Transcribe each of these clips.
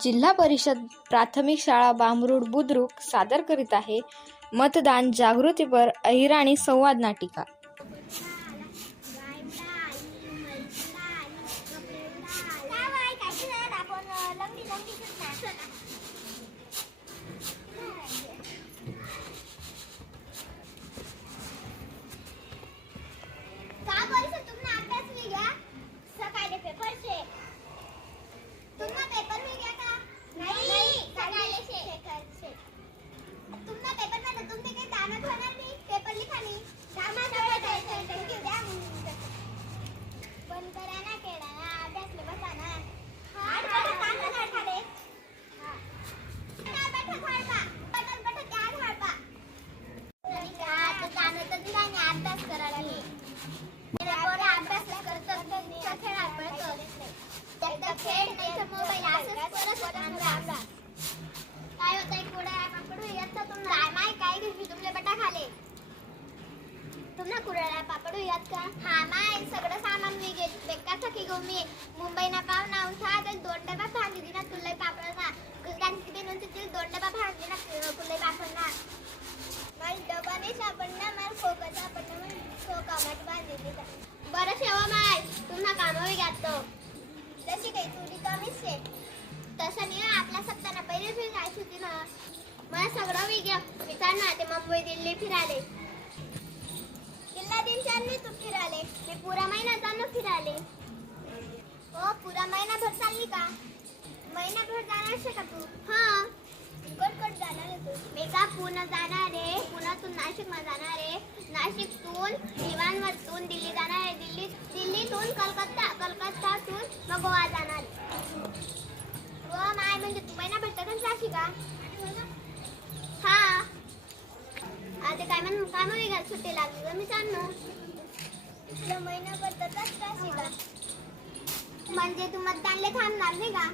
जिल्हा परिषद प्राथमिक शाळा बांबरूड बुद्रुक सादर करीत आहे मतदान जागृतीपर अहिराणी संवाद नाटिका का परिषद तुमने अभ्यास नहीं किया सकाळचे पेपर छे तुमना पेपर में गया का नहीं सकाळचे छे तुमना पेपर में तो तुमने काही दानत होणार नाही पेपर लिखा नाही कामा जवळ जायचं थँक्यू द्या बंद करा ना केडा ना अभ्यासले बसा ना हा बैठक कांदा झाड खाले हा बैठक वाढपा बैठक बैठक त्या वाढपा तरी का तर दानत दिला आणि अभ्यास करायला नाही मेरा पोरा अभ्यास करतो त्या खेळात पळतो एकदा खेळ नाही तर मोबाईल असंच परत होता आपला. काय होतंय कुडा पापड येत तुम्हाला. माय काय घेतली तुमले बटा खाले तुम्हाला कुडाळा पापडू येत का? हा माय सगळं सामान मी घेत. बेकार थकी गो मी? मुंबई ना पाव ना उठा तर दोन डबा भाजी दिना तुला पापड ना गुजरात किती नंतर तिला दोन डबा भांडी ना तुला पापड ना माझी डबा नाही ना मला खोकाचा सापडणार म्हणून खोकामाट बांधली बरं ठेवा माय. तुम्हाला कामावर घाततो तशी तुरी आहे. तसं नाही हो, आपल्या सप्ताना पहिले होती ना. मला सगळं ते मुंबई दिल्ली फिराले. किल्ला दिन चार मी तू फिराले. मी पुरा महिना जाणं फिराले. हो पुरा महिनाभर चालली का? महिनाभर जाणार का तू? हा. कट जाणार आहे तू. मी का पुणे जाणार आहे? पुण्यातून नाशिकमध्ये जाणार आहे? नाशिकतून विमानवरतून दिल्ली जाणार आहे. दिल्ली दिल्लीतून कलकत्ता कलकत्तातून मग गोवा जाणार आहे. गोवा माय म्हणजे तू का हा. आता काय म्हण काय म्हणून घाल सुट्टी लागली तर मी सांगू महिनाभर का? म्हणजे तू मतदानले थांबणार नाही का?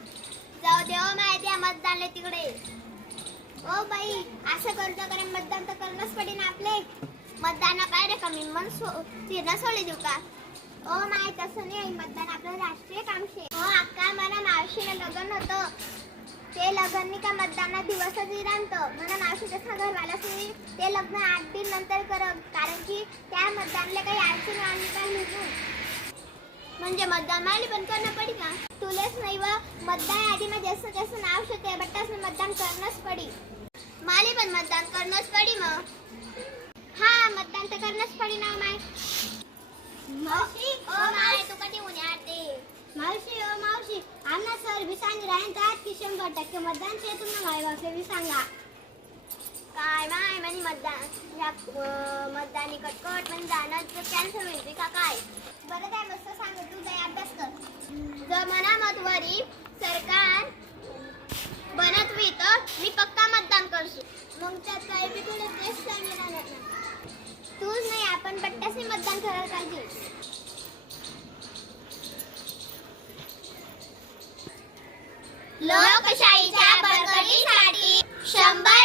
जाऊ देव माहिती आहे मतदानले तिकडे. O by. असं करतो कारण मतदान तर करणंच पडेल ना आपले. मतदान काय रे कमी? मन सो फिरणं सोडे देऊ का? ओ माय तसं नाही मतदान आपलं राष्ट्रीय काम शे हो अक्का मला मावशीने लग्न होतं. ते लग्न नाही का मतदाना दिवसच विरांत. म्हणून मावशी तसा घरवाला ते लग्न आठ दिन नंतर कर कारण की त्या मतदानला काही अडचण आली का निघून म्हणजे मतदान मारली पण करणं पडी का? तुलेच नाही व मतदान यादीमध्ये जास्त जास्त नाव शोधते बट्टास मतदान करणंच पडी. माले पण मतदान करणंच पडी मग हा मतदान तर करणंच पडी ना माय. मावशी ओ माय तू कधी उन्हाळते मावशी ओ मावशी. आम्हाला सर बी सांग राहतात की टक्के मतदान ते तुम्हाला माय बापले बी सांगा. काय माय म्हणे मतदान. या अं, मतदानी कटकट म्हणजे जाणं कॅन्सल होईल का काय? बरं काय मस्त सांग तू काय अभ्यास कर. जमाना मतवरी सरकार बनत तर मी पक्का मतदान करशील. मग त्यात काय बी तुला तेच सांगितलं तूच नाही आपण पट्ट्यासनी मतदान करायला पाहिजे. लोकशाहीच्या बळकटीसाठी शंभर